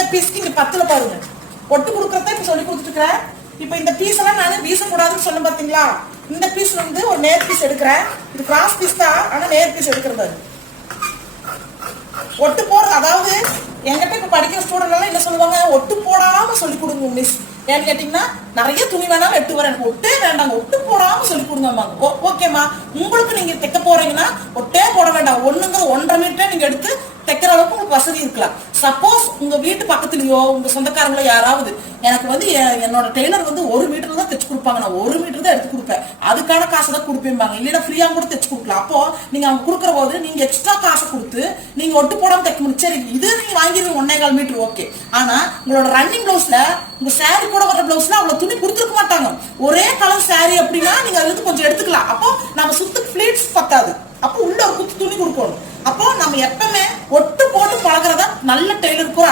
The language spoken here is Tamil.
இந்த பீஸ்க்கு இங்க 10ல பாருங்க ஒட்டு கொடுக்கறத இப்ப சொல்லி கொடுத்துட்டு இருக்கிறேன். இப்ப இந்த பீஸ் எல்லாம் நான் வீசக்கூடாதுன்னு சொன்ன பாத்தீங்களா? இந்த பீஸ் வந்து ஒரு நேர் பீஸ் எடுக்கிறேன். இது கிராஸ் பீஸ் தான், ஆனா நேர் பீஸ் எடுக்கிறது. ஒட்டு போடுறது, அதாவது என்கிட்ட இப்ப படிக்கிற ஸ்டூடெண்ட் எல்லாம் என்ன சொல்லுவாங்க, ஒட்டு போடாம சொல்லி கொடுங்க மிஸ். ஏன்னு கேட்டீங்கன்னா நிறைய துணி வேணாலும் எட்டு வரேன், எனக்கு ஒட்டே வேண்டாங்க, ஒட்டு போடாம சொல்லி கொடுங்க. ஓகேமா, உங்களுக்கு நீங்க தைக்க போறீங்கன்னா ஒட்டே போட வேண்டாம், 1.5 மீட்டர் நீங்க எடுத்து தைக்கிற அளவுக்கு உங்களுக்கு வசதி இருக்கலாம். சப்போஸ் உங்க வீட்டு பக்கத்துலயோ உங்க சொந்தக்காரங்களோ யாராவது எனக்கு வந்து என்னோட டெய்லர் வந்து 1 மீட்டர் தான் தைச்சு கொடுப்பாங்க, நான் 1 மீட்டர் தான் எடுத்து கொடுப்பேன், அதுக்கான காசு தான் கொடுப்பேன்பாங்க, இல்லைன்னா ஃப்ரீயா கூட தைச்சு கொடுக்கலாம். அப்போ நீங்க அவங்க கொடுக்குற போது நீங்க எக்ஸ்ட்ரா காசு கொடுத்து நீங்க ஒட்டு போடாம தைக்க முடியும். சரி, இது நீங்க வாங்கிடுங்க 1.25 மீட்டர், ஓகே. ஆனா உங்களோட ரன்னிங் பிளவுஸ்ல உங்க சாரி கூட வர பிளவுஸ்ல அவ்வளவு துணி கொடுத்துருக்க மாட்டாங்க. ஒரே கலர் சாரி அப்படின்னா நீங்க அதுல இருந்து கொஞ்சம் எடுத்துக்கலாம். அப்போ நம்ம சுத்துக்கு பிளீட்ஸ் பத்தாது, அப்போ உள்ள ஒரு குத்து துணி கொடுக்கணும். அப்போ நம்ம எப்பவுமே ஒட்டு போட்டு பழகிறதா நல்ல டெய்லருக்கு ஒரு